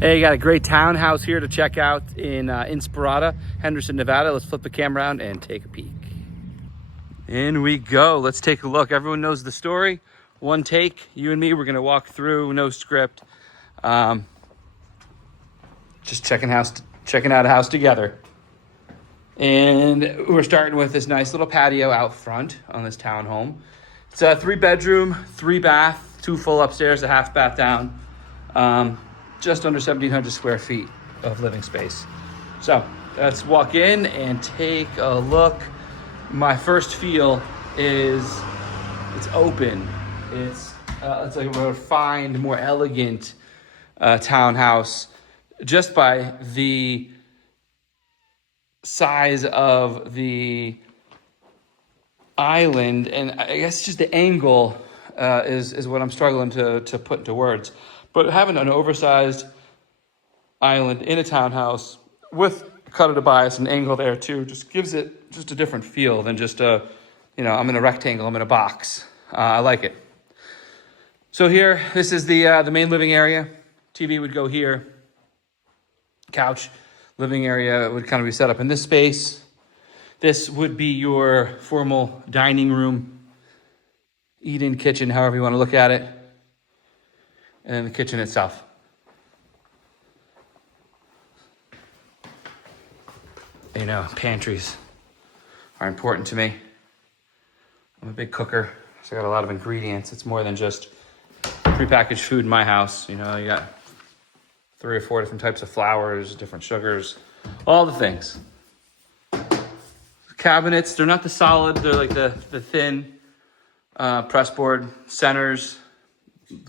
Hey, you got a great townhouse here to check out in Inspirada, Henderson, Nevada. Let's flip the camera around and take a peek. In we go. Let's take a look. Everyone knows the story. One take. You and me, we're going to walk through, no script. Just checking out a house together. And we're starting with this nice little patio out front on this townhome. It's a 3-bedroom, 3-bath, 2 full upstairs, a half bath down. Just under 1,700 square feet of living space. So let's walk in and take a look. My first feel is it's open. It's like a refined, more elegant townhouse just by the size of the island, and I guess just the angle is what I'm struggling to put into words. But having an oversized island in a townhouse with cut at a bias and angle there too just gives it just a different feel than just I'm in a rectangle, I'm in a box. I like it. So here, this is the main living area. TV would go here. Couch, living area would kind of be set up in this space. This would be your formal dining room, eat-in kitchen, however you want to look at it. And then the kitchen itself. You know, pantries are important to me. I'm a big cooker, so I got a lot of ingredients. It's more than just prepackaged food in my house. You know, you got 3 or 4 different types of flours, different sugars, all the things. Cabinets, they're not the solid, they're like the thin pressboard centers.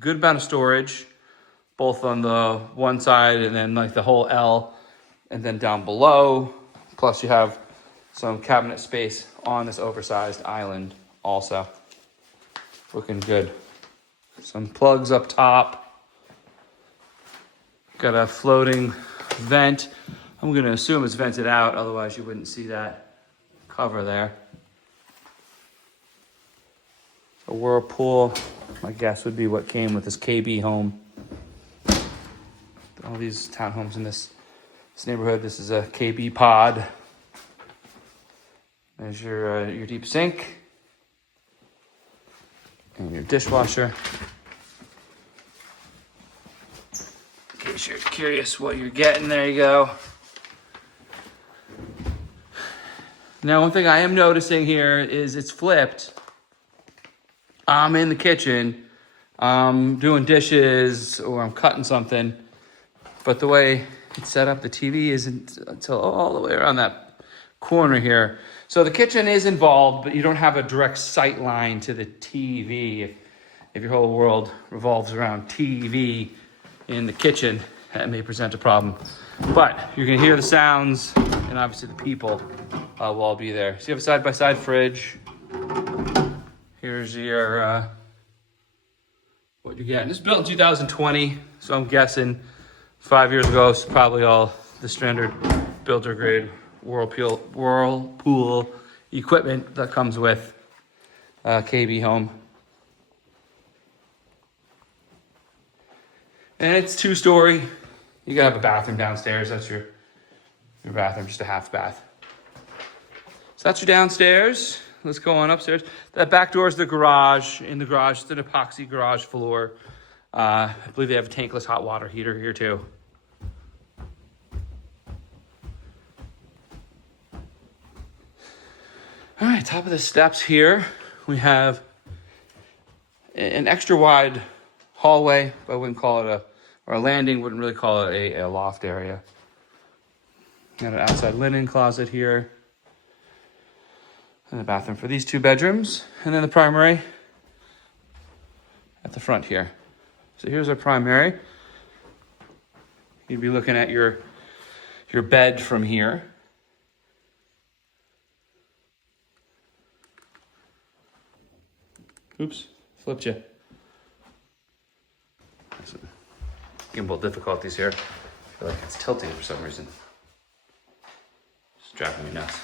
Good amount of storage, both on the one side and then like the whole L, and then down below. Plus you have some cabinet space on this oversized island also. Looking good. Some plugs up top. Got a floating vent. I'm gonna assume it's vented out, otherwise you wouldn't see that cover there. A whirlpool, my guess would be what came with this KB home. All these townhomes in this neighborhood. This is a KB pod. There's your deep sink and your dishwasher. In case you're curious what you're getting, there you go. Now, one thing I am noticing here is it's flipped. I'm in the kitchen, doing dishes or I'm cutting something, but the way it's set up, the TV isn't until all the way around that corner here. So the kitchen is involved, but you don't have a direct sight line to the TV. If your whole world revolves around TV in the kitchen, that may present a problem. But you're gonna hear the sounds, and obviously the people will all be there. So you have a side-by-side fridge. Here's your, what you're getting. This is built in 2020, so I'm guessing 5 years ago, it's probably all the standard builder grade Whirlpool equipment that comes with KB home. And it's 2-story. You gotta have a bathroom downstairs. That's your bathroom, just a half bath. So that's your downstairs. Let's go on upstairs. That back door is the garage. In the garage, it's an epoxy garage floor. I believe they have a tankless hot water heater here too. All right, top of the steps here, we have an extra wide hallway, but I wouldn't call it a landing, wouldn't really call it a loft area. Got an outside linen closet here. And a bathroom for these 2 bedrooms. And then the primary at the front here. So here's our primary. You'd be looking at your bed from here. Oops, flipped you. Gimbal difficulties here. I feel like it's tilting for some reason. It's driving me nuts.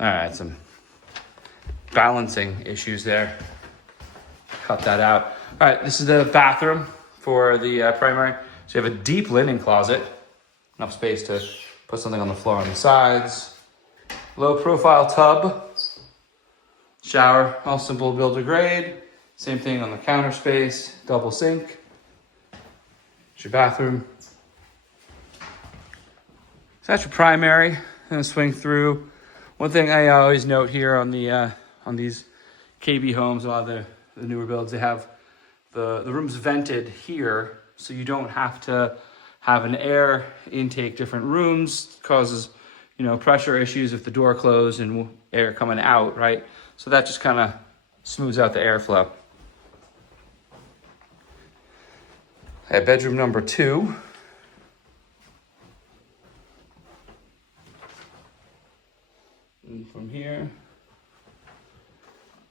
All right, some balancing issues there. Cut that out. All right, this is the bathroom for the primary. So you have a deep linen closet, enough space to put something on the floor on the sides. Low profile tub, shower, all simple builder grade. Same thing on the counter space, double sink. It's your bathroom. So that's your primary. I'm gonna swing through. One thing I always note here on the on these KB homes, a lot of the newer builds, they have the rooms vented here, so you don't have to have an air intake different rooms. Causes, you know, pressure issues if the door closed and air coming out, right? So that just kind of smooths out the airflow. At bedroom number 2. And from here,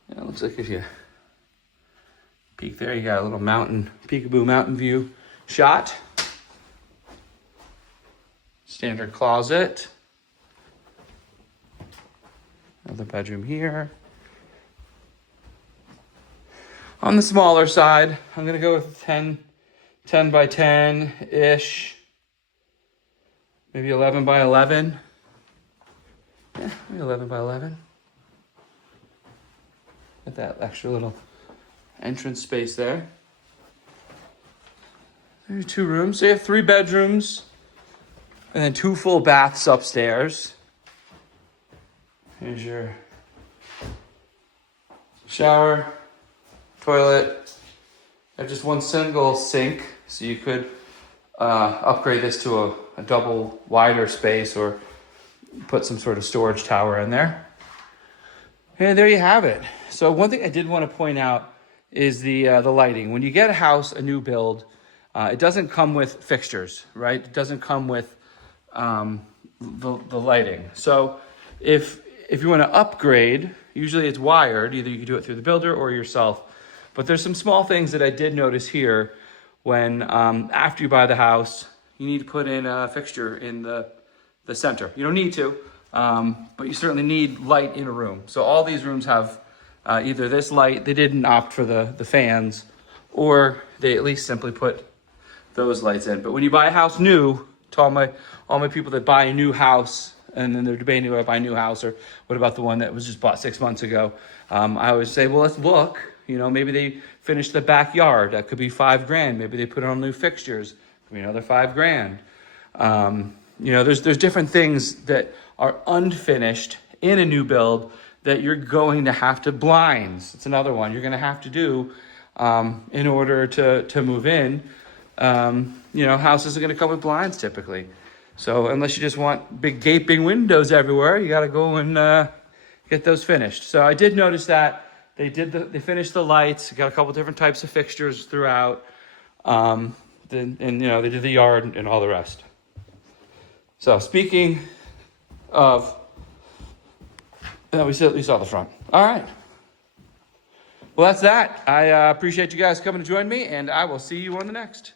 yeah, it looks like if you peek there, you got a little mountain, peekaboo mountain view shot. Standard closet. Another bedroom here. On the smaller side, I'm gonna go with 10 by 10-ish. Maybe 11 by 11. Yeah, maybe 11 by 11. Get that extra little entrance space there. There's 2 rooms. So you have 3 bedrooms and then 2 full baths upstairs. Here's your shower, toilet. I have just 1 single sink, so you could upgrade this to a double wider space or put some sort of storage tower in there. And there you have it. So one thing I did want to point out is the lighting. When you get a house, a new build, it doesn't come with fixtures, right? It doesn't come with the lighting. So if you want to upgrade, usually it's wired. Either you can do it through the builder or yourself. But there's some small things that I did notice here when after you buy the house, you need to put in a fixture in the center. You don't need to, but you certainly need light in a room. So all these rooms have either this light, they didn't opt for the fans, or they at least simply put those lights in. But when you buy a house new, to all my people that buy a new house and then they're debating whether to buy a new house or what about the one that was just bought 6 months ago, I always say, well, let's look. You know, maybe they finished the backyard. That could be $5,000. Maybe they put on new fixtures. Could be another $5,000. You know, there's different things that are unfinished in a new build that you're going to have to blinds. It's another one you're going to have to do in order to move in. You know, houses are going to come with blinds typically. So unless you just want big gaping windows everywhere, you got to go and get those finished. So I did notice that they finished the lights, got a couple different types of fixtures throughout. And you know, they did the yard and all the rest. So speaking of, we saw the front. All right. Well, that's that. I appreciate you guys coming to join me, and I will see you on the next.